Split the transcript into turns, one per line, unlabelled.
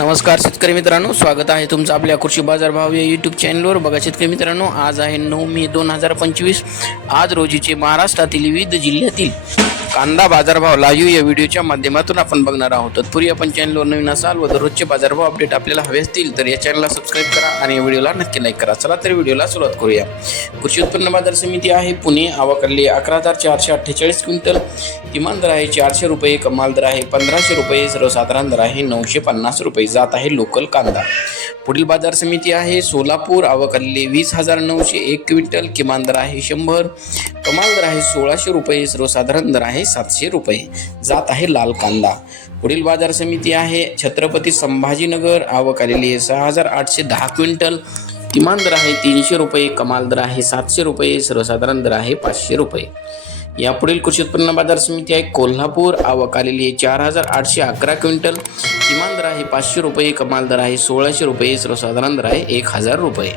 नमस्कार शेतकरी मित्रांनो स्वागत आहे तुमचं आपल्या कृषी बाजार भाव या यूट्यूब चॅनलवर बघा शेतकरी मित्रांनो आज आहे नऊ मे दोन हजार पंचवीस. आज रोजीचे महाराष्ट्रातील विविध जिल्ह्यातील कांदा बाजारभाव लाईव्ह या व्हिडिओच्या माध्यमातून आपण बघणार आहोत. तत्पूर्वी आपण चॅनलवर नवीन असाल व दररोजचे बाजारभाव अपडेट आपल्याला हवे असतील तर या चॅनलला सबस्क्राईब करा आणि या व्हिडिओला नक्की लाईक करा. चला तर व्हिडिओला सुरुवात करूया. कृषी उत्पन्न बाजार समिती आहे पुणे आवाकडली अकरा हजार चारशे अठ्ठेचाळीस क्विंटल. किमान दर आहे चारशे रुपये कमाल दर आहे पंधराशे रुपये सर्वसाधारण दर आहे नऊशे पन्नास रुपये. जात आहे लोकल कांदा. पुढील बाजार समिती आहे सोलापूर आवकल्ले वीस हजार नऊशे एक क्विंटल. किमान दर आहे शंभर कमाल दर आहे सोळाशे रुपये सर्वसाधारण दर आहे आहे सातशे रुपये. जात आहे लाल कांदा. पुढील बाजार समिती आहे छत्रपती संभाजीनगर. आवक आलेली आहे सहा हजार आठशे दहा क्विंटल. किमान दर आहे तीनशे रुपये कमाल दर आहे सातशे रुपये सर्वसाधारण दर आहे पाचशे रुपये. यापुढील कृषी उत्पन्न बाजार समिती आहे कोल्हापूर. आवक आलेली आहे चार हजार आठशे अकरा क्विंटल. किमान दर आहे पाचशे रुपये कमाल दर आहे सोळाशे रुपये सर्वसाधारण दर आहे एक हजार रुपये.